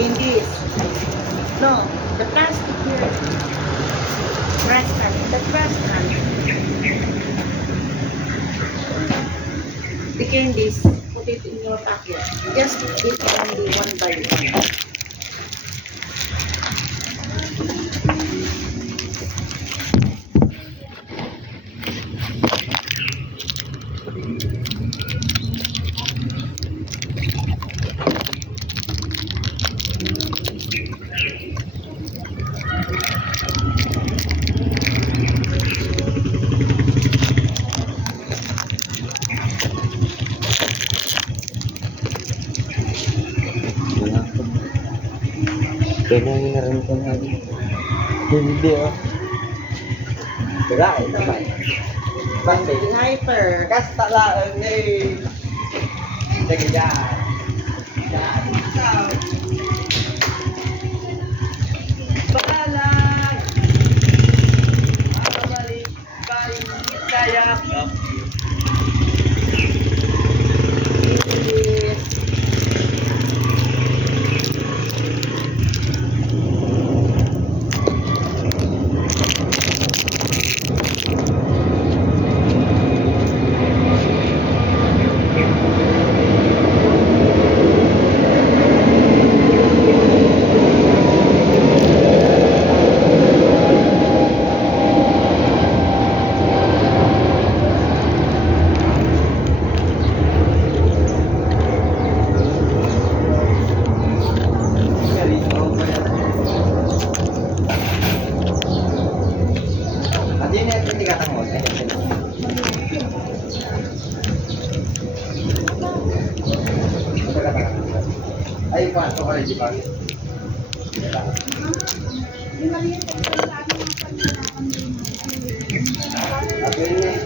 in this. No, the plastic here. Trash can. The trash can. The candies, put it in your pocket. Just eat only one by one. Kailangan na rin ito nga. Hindi oh. Wala ito ba? Basta Sniper. kasta lang eh. Sige dyan. Dyan. Balag! Balik kayo kayak. Yes. Ay, paano ka rin, di ba? Ako yun eh.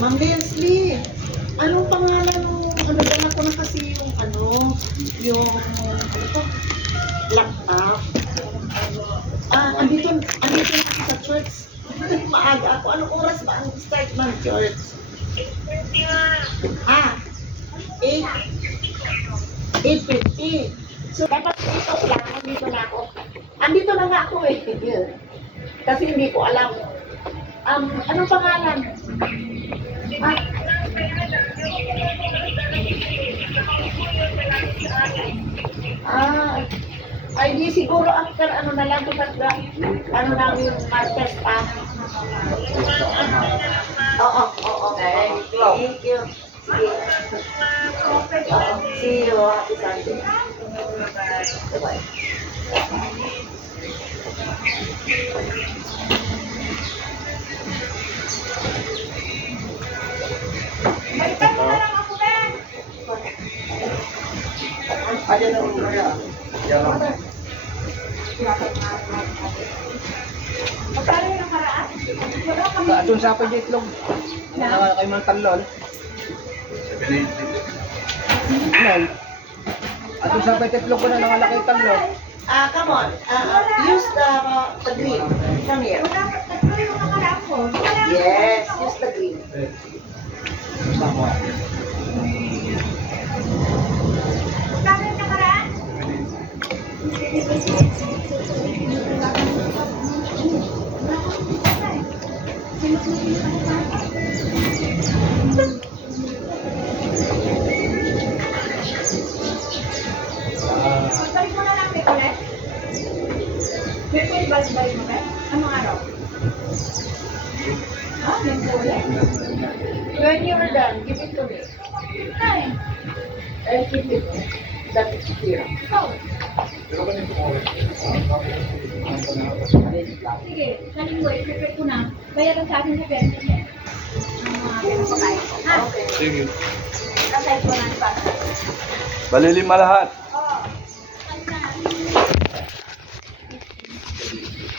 Ma'am Leslie, anong pangalan ng ano ba ako na kasi yung yung laptop. Andito na ako sa church. Maaga ako. Anong oras ba ang start ng church? 8:50. So, dapat dito lang. Andito na ako. Andito na nga ako eh. Kasi hindi ko alam. Anong pangalan? Ay di siguro after ano na lang kapag ano namin Martes pa. Oo. Thank you. Sige. See you. Happy Sunday. Bye-bye. Balikan mo na lang ako, Ben. Ayan na ulo kaya. Yan lang. Magkano yung nakaraan? Wala kami. Doon sa akin yung itlog. Ano kayo mga talon? Nol. At doon sa akin itlog ko na nangalaki yung talon. Come on. Use the green. Come here. Dapat tatlo yung nakaraan ko. Yes, use the green. Magkano yung nakaraan? Balik mo na lang, may kulit. May kulit balik mo, Ben? Anong araw? May kulit? When you are done, give it to me. Ay, I'll keep it. That is here. ikaw. Sige, sa linggo, i-prepare ko na. Bayaran sa akin sa Ben. Ang mga pinapakain ko. Ha? Okay. Sige. Kasay ko na pa. Bali 5 lahat.